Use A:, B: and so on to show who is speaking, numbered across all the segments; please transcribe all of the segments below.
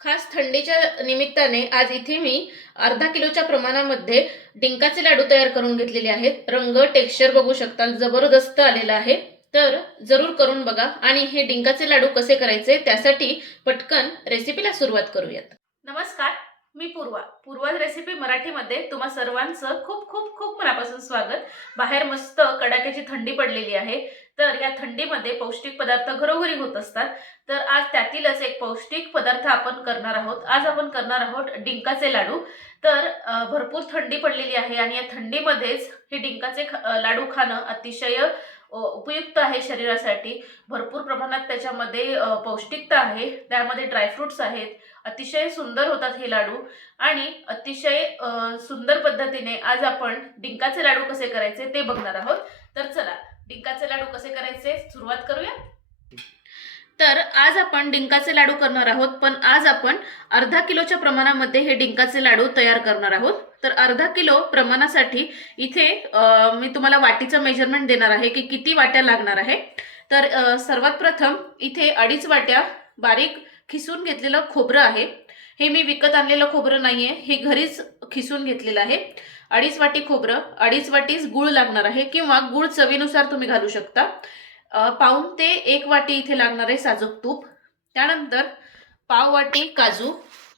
A: खास थंडीच्या निमित्ताने आज इथे मी अर्धा किलोच्या प्रमाणामध्ये डिंकाचे लाडू तयार करून घेतलेले आहेत. रंग टेक्स्चर बघू शकता जबरदस्त आलेला आहे. तर जरूर करून बघा. आणि हे डिंकाचे लाडू कसे करायचे त्यासाठी पटकन रेसिपीला सुरुवात करूयात. नमस्कार मी पूर्वा. पूर्वा रेसिपी मराठीमध्ये तुम्हा सर्वांचं खूप खूप खूप मनापासून स्वागत. बाहेर मस्त कडाक्याची थंडी पडलेली आहे. तर या थंडीमध्ये पौष्टिक पदार्थ घरोघरी होत असतात. तर आज त्यातीलच एक पौष्टिक पदार्थ आपण करणार आहोत. आज आपण करणार आहोत डिंकाचे लाडू. तर भरपूर थंडी पडलेली आहे आणि या थंडीमध्येच हे डिंकाचे लाडू खाणं अतिशय उपयुक्त आहे शरीरासाठी. भरपूर प्रमाणात त्याच्यामध्ये पौष्टिकता आहे. त्यामध्ये ड्रायफ्रुट्स आहेत. अतिशय सुंदर होतात हे लाडू. आणि अतिशय सुंदर पद्धतीने आज आपण डिंकाचे लाडू कसे करायचे ते बघणार आहोत. तर चला डिंकाचे लाडू कसे करायचे? सुरुवात करूया? तर आज आपण डिंकाचे लाडू करणार आहोत पण आज आपण अर्धा किलोच्या प्रमाणामध्ये हे डिंकाचे लाडू तयार करणार आहोत. तर अर्धा किलो प्रमाणासाठी इथे मी तुम्हाला वाटीचं मेजरमेंट देणार आहे की किती वाट्या लागणार आहे. तर सर्वात प्रथम इथे अडीच वाट्या बारीक खिसून घेतलेलं खोबरं आहे. हे मी विकत आणलेलं खोबरं नाही हे घरीच खिसून घेतलेलं आहे. अडीच वाटी खोबरं अडीच वाटीच गूळ लागणार आहे किंवा गूळ चवीनुसार तुम्ही घालू शकता. पाऊन ते एक वाटी इथे लागणार आहे साजूक तूप. त्यानंतर पाव वाटी काजू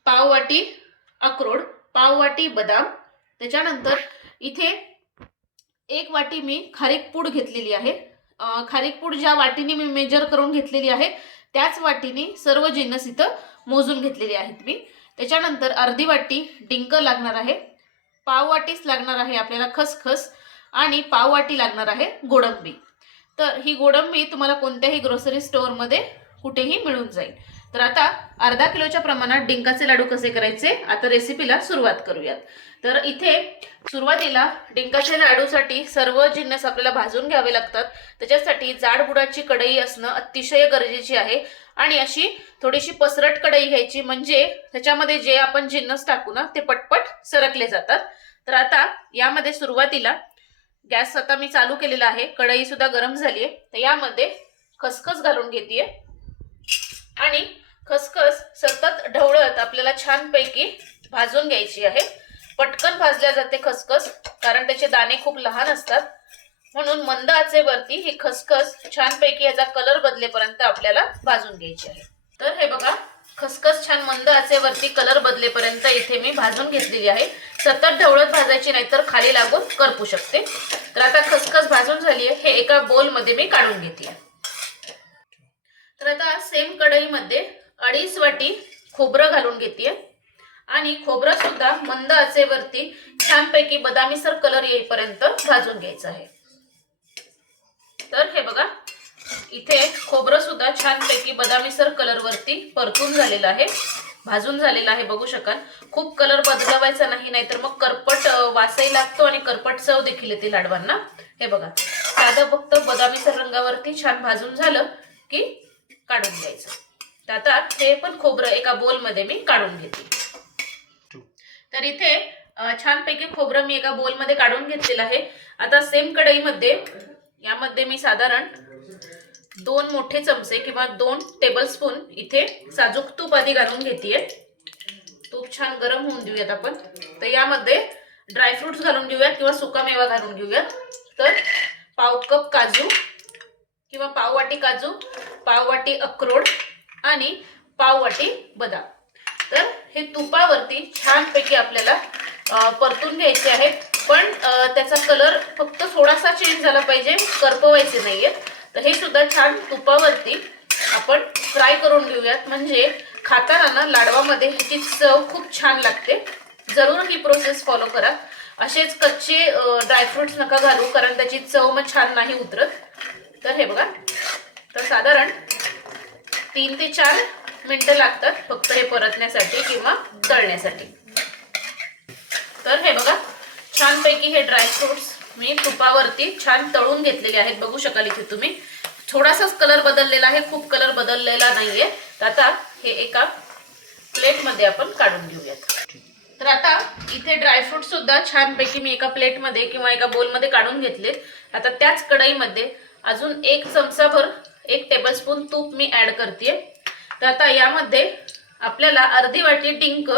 A: पाव वाटी अक्रोड पाव वाटी बदाम. त्याच्यानंतर इथे एक वाटी मी खारीक पूड घेतलेली आहे. खारीक पूड ज्या वाटीने मी मेजर करून घेतलेली आहे त्याच वाटीने सर्व जिन्नस इथं मोजून घेतलेले आहेत मी. त्याच्यानंतर अर्धी वाटी डिंक लागणार आहे. पाव वाटीच लागणार आहे आपल्याला खसखस आणि पाव वाटी लागणार आहे गोडंबी. तर ही गोडंबी तुम्हाला कोणत्याही ग्रोसरी स्टोअरमध्ये कुठेही मिळून जाईल. तर आता अर्धा किलोच्या प्रमाणात डिंकाचे लाडू कसे करायचे? आता रेसिपीला सुरुवात करूयात. तर इथे सुरुवातीला डिंकाच्या लाडूसाठी सर्व जिन्नस आपल्याला भाजून घ्यावे लागतात. त्याच्यासाठी जाडबुडाची कढई असणं अतिशय गरजेची आहे. आणि अशी थोडीशी पसरट कढई घ्यायची म्हणजे त्याच्यामध्ये जे आपण जिन्नस टाकू ना ते पटपट सरकले जातात. तर आता यामध्ये सुरुवातीला गॅस आता मी चालू केलेला आहे. कढई सुद्धा गरम झाली आहे तर यामध्ये खसखस घालून घेते आणि खसखस सतत ढवळत आपल्याला छानपैकी भाजून घ्यायची आहे. पटकन भाजल्या जाते खसखस कारण त्याचे दाणे खूप लहान असतात. म्हणून मंद आचेवरती ही खसखस छानपैकी याचा कलर बदलेपर्यंत आपल्याला भाजून घ्यायची आहे. तर हे बघा खसखस छान मंद आचेवरती कलर बदलेपर्यंत इथे मी भाजून घेतलेली आहे. सतत ढवळत भाजायची नाही तर खाली लागून करपू शकते. तर आता खसखस भाजून झाली आहे हे एका बोलमध्ये मी काढून घेतली तर आता सेम कढईमध्ये अडीच वाटी खोबरं घालून घेते आणि खोबरं सुद्धा मंद आचेवरती छानपैकी बदामीसर कलर येईपर्यंत भाजून घ्यायचं आहे. तर हे बघा इथे खोबरं सुद्धा छानपैकी बदामीसर कलर वरती परतून झालेलं आहे. भाजून झालेलं आहे बघू शकाल. खूप कलर बदलवायचा नाही नाहीतर मग करपट वासही लागतो आणि करपट चव देखील येते लाडवांना. हे बघा साधं फक्त बदामीसर रंगावरती छान भाजून झालं की काढून घ्यायचं. तर आता हे पण खोबरं एका बोलमध्ये मी काढून घेते. तर इथे छानपैकी खोबरं मी एका बोलमध्ये काढून घेतलेलं आहे. आता सेम कढईमध्ये यामध्ये मी साधारण दोन मोठे चमचे किंवा दोन टेबलस्पून इथे साजूक तूप आधी घालून घेते तूप छान गरम होऊन देऊयात आपण. तर यामध्ये ड्रायफ्रुट्स घालून घेऊयात किंवा सुकामेवा घालून घेऊयात. तर पाव कप काजू किंवा पाववाटी काजू पाववाटी अक्रोड आणि पाववाटी बदाम. तर हे तुपावरती छानपैकी आपल्याला परतून घ्यायचे आहेत पण त्याचा कलर फक्त थोडासा चेंज झाला पाहिजे करपवायचे नाहीये. तर हे सुद्धा छान तुपावरती आपण फ्राय करून घेऊयात. म्हणजे खाताना ना लाडवामध्ये ह्याची चव खूप छान लागते. जरूर ही प्रोसेस फॉलो करा. असेच कच्चे ड्रायफ्रुट्स नका घालू कारण त्याची चव मग छान नाही उतरत. तर हे बघा. तर साधारण तीन ते चार मिनटं लागतात फक्त हे परतण्यासाठी किंवा तळण्यासाठी. तर हे बघा छानपैकी हे ड्रायफ्रुट्स मी तुपावरती छान तळून घेतलेले आहेत. बघू शकाल इथे तुम्ही. थोडासाच कलर बदललेला आहे खूप कलर बदललेला नाहीये. तर आता हे एका प्लेटमध्ये आपण काढून घेऊयात. तर आता इथे ड्रायफ्रूट सुद्धा छानपैकी मी एका प्लेटमध्ये किंवा एका बोलमध्ये काढून घेतले. आता त्याच कढईमध्ये अजून एक चमचाभर एक टेबलस्पून तूप मी ऍड करते तर आता यामध्ये आपल्याला अर्धी वाटी डिंक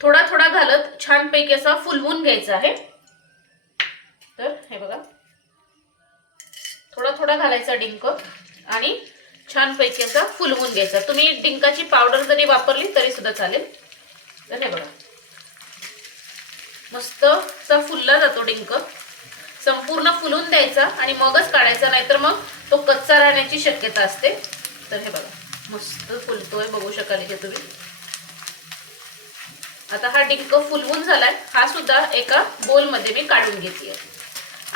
A: थोडा थोडा घालत छानपैकी असा फुलवून घ्यायचा आहे. तर हे बघा. थोडा थोडा घालायचा डिंक आणि छानपैकी असा फुलवून घ्यायचा. तुम्ही डिंकाची पावडर जरी वापरली तरी सुद्धा चालेल. तर हे बघा. मस्त असा फुलला जातो डिंक. संपूर्ण फुलून द्यायचा आणि मगच काढायचा नाहीतर मग तो कच्चा राहण्याची शक्यता असते. तर हे बघा. मस्त फुलतोय बघू शकाल इथे तुम्ही. आता हा डिंक फुलवून झालाय. हा सुद्धा एका बोलमध्ये मी काढून घेते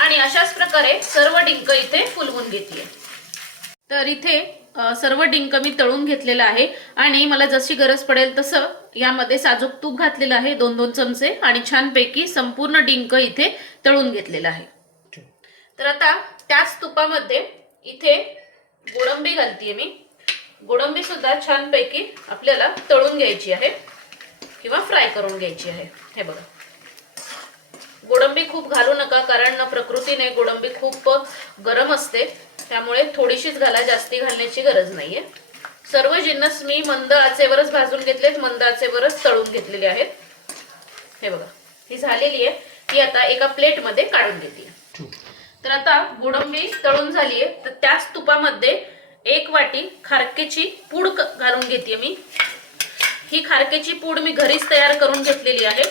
A: आणि अशाच प्रकारे सर्व डिंक इथे फुलवून घेते तर इथे सर्व डिंक मी तळून घेतलेलं आहे. आणि मला जशी गरज पडेल तसं यामध्ये साजूक तूप घातलेलं आहे दोन दोन चमचे आणि छानपैकी संपूर्ण डिंक इथे तळून घेतलेलं आहे. तर आता त्याच तुपामध्ये इथे गोडंबी घालतीये मी. गोडंबी सुद्धा छानपैकी आपल्याला तळून घ्यायची आहे किंवा फ्राय करून घ्यायची आहे. हे बघा. गोडंबी खूप घालू नका कारण प्रकृतीने गोडंबी खूप गरम असते. त्यामुळे थोडीशीच घाला जास्ती घालण्याची गरज नाहीये. सर्व जिन्नस मी मंद आचेवरच भाजून घेतलेत मंद आचेवरच तळून घेतलेले आहेत. हे बघा. ही झालेली आहे. ती आता एका प्लेटमध्ये काढून घेते. तर आता गोडंबी तळून झाली आहे तर त्याच तुपामध्ये एक वाटी खारकेची पूड घालून घेते मी. ही खारकेची पूड मी घरीच तयार करून घेतलेली आहे.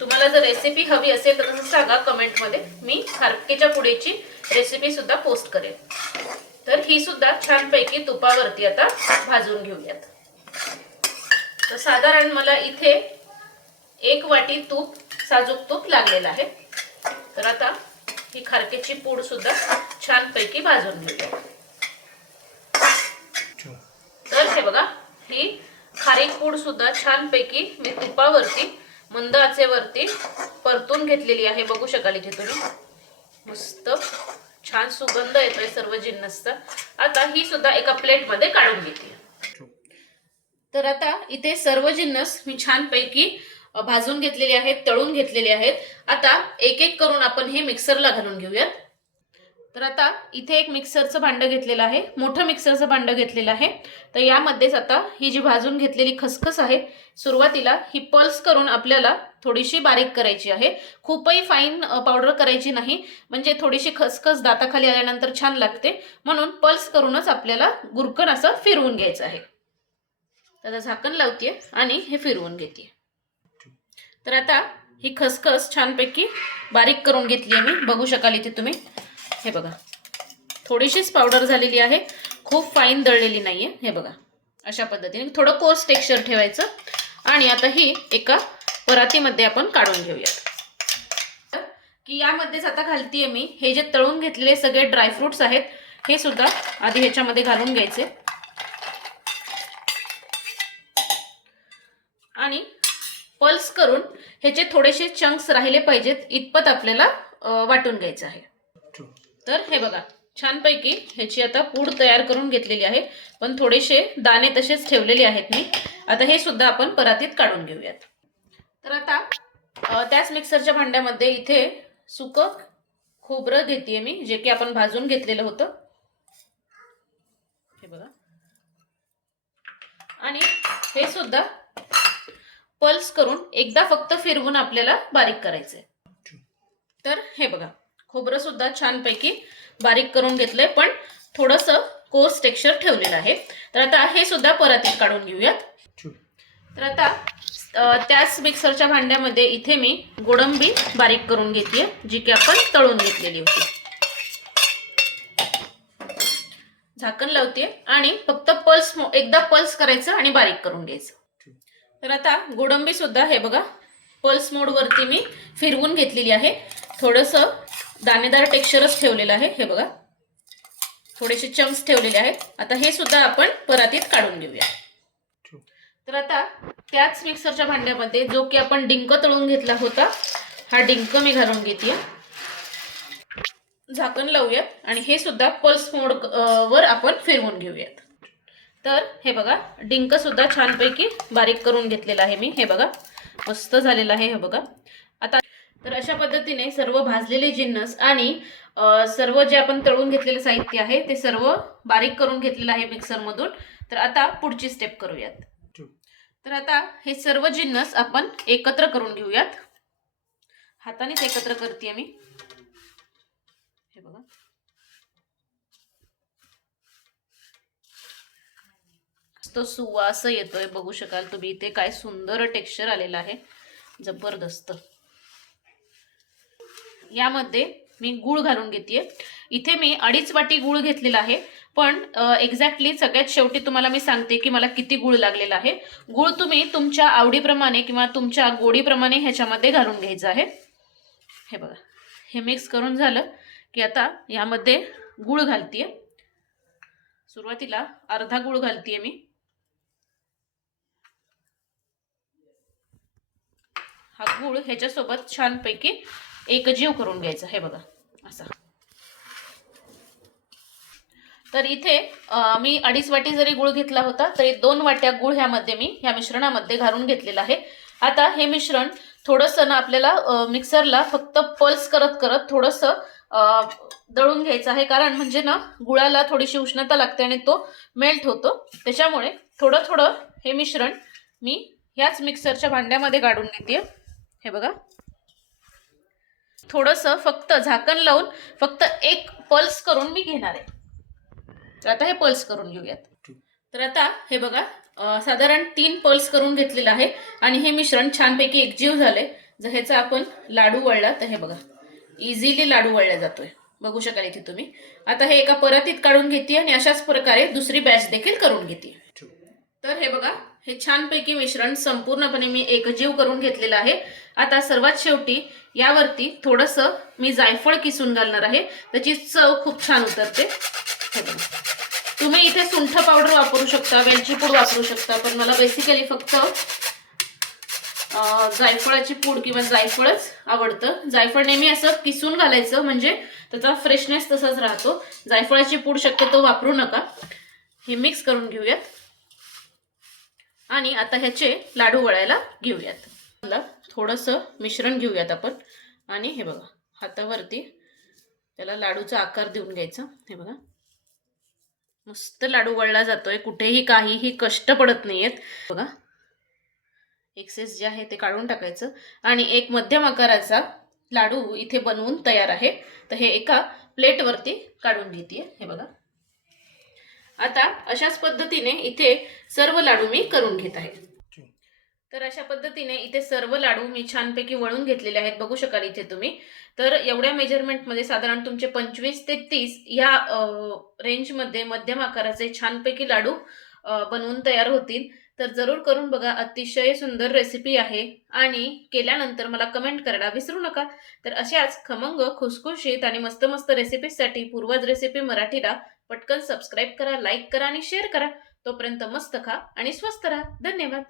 A: तुम्हाला जर रेसिपी हवी असेल तर सांगा कमेंटमध्ये मी खारकेच्या पुडेची रेसिपी सुद्धा पोस्ट करेन. तर ही सुद्धा छानपैकी तुपावरती आता भाजून घेऊयात. तर साधारण मला इथे एक वाटी तूप साजूक तूप लागलेलं आहे. तर आता ही खारकेची पूड सुद्धा छानपैकी भाजून घेऊया तर हे बघा ही खारीक पूड सुद्धा छानपैकी मी तुपावरती मंद आचेवरती परतून घेतलेली आहे. बघू शकाल इथे तुम्ही. मस्त छान सुगंध येतोय सर्व जिन्नसचा. आता ही सुद्धा एका प्लेटमध्ये काढून घेते. तर आता इथे सर्व जिन्नस मी छानपैकी भाजून घेतलेले आहेत तळून घेतलेले आहेत. आता एक एक करून आपण हे मिक्सरला घालून घेऊयात. तर आता इथे एक मिक्सरचं भांडं घेतलेलं आहे. मोठं मिक्सरचं भांडं घेतलेलं आहे. तर यामध्येच आता ही जी भाजून घेतलेली खसखस आहे सुरुवातीला ही पल्स करून आपल्याला थोडीशी बारीक करायची आहे. खूपही फाईन पावडर करायची नाही. म्हणजे थोडीशी खसखस दाताखाली आल्यानंतर छान लागते. म्हणून पल्स करूनच आपल्याला गुरकन असं फिरवून घ्यायचं आहे. तर झाकण लावते आणि हे फिरवून घेते तर आता ही खसखस छानपैकी बारीक करून घेतली आहे मी. बघू शकाल इथे तुम्ही. हे बघा. थोडीशीच पावडर झालेली आहे. खूप फाईन दळलेली नाही आहे हे बघा. अशा पद्धतीने थोडं कोर्स टेक्स्चर ठेवायचं. आणि आता ही एका परातीमध्ये आपण काढून घेऊयात. की यामध्येच आता घालतीये मी. हे जे तळून घेतलेले सगळे ड्रायफ्रुट्स आहेत हे सुद्धा आधी ह्याच्यामध्ये घालून घ्यायचे. आणि पल्स करून ह्याचे थोडेसे चंक्स राहिले पाहिजेत. इतपत आपल्याला वाटून घ्यायचं आहे. तर हे बघा छानपैकी ह्याची आता पूड तयार करून घेतलेली आहे. पण थोडेसे दाणे तसेच ठेवलेले आहेत मी. आता हे सुद्धा आपण परातीत काढून घेऊयात. तर आता त्याच मिक्सरच्या भांड्यामध्ये इथे सुक खोबरं घेते मी जे की आपण भाजून घेतलेलं होतं. हे बघा. आणि हे सुद्धा पल्स करून एकदा फक्त फिरवून आपल्याला बारीक करायचंय. तर हे बघा. खोबरं सुद्धा छानपैकी बारीक करून घेतलंय पण थोडंसं कोर्स टेक्स्चर ठेवलेलं आहे. तर आता हे सुद्धा परातीत काढून घेऊयात. तर आता त्याच मिक्सरच्या भांड्यामध्ये इथे मी गोडंबी बारीक करून घेते जी की आपण तळून घेतलेली होती. झाकण लावते आणि फक्त पल्स एकदा पल्स करायचं आणि बारीक करून घ्यायचं. तर आता गोडंबी सुद्धा हे बघा पल्स मोडवरती मी फिरवून घेतलेली आहे. थोडंसं दाणेदार टेक्स्चरच ठेवलेलं आहे हे बघा. थोडेसे चंक्स ठेवलेले आहेत. आता हे सुद्धा आपण परातीत काढून घेऊया. तर आता त्याच मिक्सरच्या भांड्यामध्ये जो की आपण डिंक तळून घेतला होता हा डिंक मी घालून घेते झाकण लावूयात आणि हे सुद्धा पल्स मोड वर आपण फिरवून घेऊयात. तर हे बघा डिंक सुद्धा छानपैकी बारीक करून घेतलेला आहे मी. हे बघा मस्त झालेलं आहे हे बघा. आता तर अशा पद्धतीने सर्व भाजलेले जिन्नस आणि अ, सर्व जे आपण तळून घेतलेले साहित्य आहे ते सर्व बारीक करून घेतलेलं आहे मिक्सरमधून. तर आता पुढची स्टेप करूयात. तर आता हे सर्व जिन्नस आपण एकत्र करून घेऊयात. हातानेच एकत्र करते मी. हे बघा. तो सुवास येतोय बघू शकाल तुम्ही इथे काय सुंदर टेक्स्चर आलेलं आहे. जबरदस्त. यामध्ये मी गूळ घालून घेते इथे मी अडीच वाटी गूळ घेतलेला आहे. पण एक्झॅक्टली सगळ्यात शेवटी तुम्हाला मी सांगते की मला किती गूळ लागलेला आहे. गूळ तुम्ही तुमच्या आवडीप्रमाणे किंवा तुमच्या गोडीप्रमाणे ह्याच्यामध्ये घालून घ्यायचं आहे. हे बघा हे मिक्स करून झालं की आता यामध्ये गूळ घालतीये. सुरुवातीला अर्धा गूळ घालतीये मी. हा गूळ ह्याच्यासोबत छानपैकी एकजीव करून घ्यायचा हे बघा असा. तर इथे मी अडीच वाटी जरी गुळ घेतला होता तरी दोन वाट्या गुळ ह्यामध्ये मी ह्या मिश्रणामध्ये घालून घेतलेला आहे. आता हे मिश्रण थोडंसं ना आपल्याला मिक्सरला फक्त पल्स करत करत थोडंसं दळून घ्यायचं आहे. कारण म्हणजे ना गुळाला थोडीशी उष्णता लागते आणि तो मेल्ट होतो. त्याच्यामुळे थोडं थोडं हे मिश्रण मी ह्याच मिक्सरच्या भांड्यामध्ये काढून घेते हे बघा. थोडंसं फक्त झाकण लावून फक्त एक पल्स करून मी घेणार आहे. तर आता हे पल्स करून घेऊयात. तर आता हे बघा साधारण तीन पल्स करून घेतलेलं आहे आणि हे मिश्रण छानपैकी एकजीव झाले जर ह्याचा आपण लाडू वळला तर हे बघा इझिली लाडू वळला जातोय. बघू शकाल इथे तुम्ही. आता हे एका परतीत काढून घेते आणि अशाच प्रकारे दुसरी बॅच देखील करून घेते तर हे बघा हे छानपैकी मिश्रण संपूर्णपणे मी एकजीव करून घेतलेलं आहे. आता सर्वात शेवटी यावरती थोडंसं मी जायफळ किसून घालणार आहे. त्याची चव खूप छान उतरते. तुम्ही इथे सुंठ पावडर वापरू शकता वेलची पूड वापरू शकता पण मला बेसिकली फक्त जायफळाची पूड किंवा जायफळच आवडतं. जायफळ नेहमी असं किसून घालायचं म्हणजे त्याचा फ्रेशनेस तसाच राहतो. जायफळाची पूड शक्यतो वापरू नका. हे मिक्स करून घेऊयात. आणि आता ह्याचे लाडू वळायला घेऊयात. मला थोडंसं मिश्रण घेऊयात आपण. आणि हे बघा हातावरती त्याला लाडूचा आकार देऊन घ्यायचा. हे बघा. मस्त लाडू वळला जातोय. कुठेही काहीही कष्ट पडत नाहीयेत. बघा. एक्सेस जे आहे ते काढून टाकायचं. आणि एक मध्यम आकाराचा लाडू इथे बनवून तयार आहे. तर हे एका प्लेटवरती काढून घेते हे बघा. आता अशाच पद्धतीने इथे सर्व लाडू मी करून घेत आहे. तर अशा पद्धतीने इथे सर्व लाडू मी छानपैकी वळून घेतलेले आहेत. बघू शकाल इथे तुम्ही. तर एवढ्या मेजरमेंटमध्ये साधारण तुमचे पंचवीस ते तीस या रेंजमध्ये मध्यम आकाराचे छानपैकी लाडू बनवून तयार होतील. तर जरूर करून बघा. अतिशय सुंदर रेसिपी आहे. आणि केल्यानंतर मला कमेंट करायला विसरू नका. तर अशाच खमंग खुसखुशीत आणि मस्त मस्त रेसिपीजसाठी पूर्वज रेसिपी मराठीला पटकन सबस्क्राईब करा लाईक करा आणि शेअर करा. तोपर्यंत मस्त खा आणि स्वस्त राहा. धन्यवाद.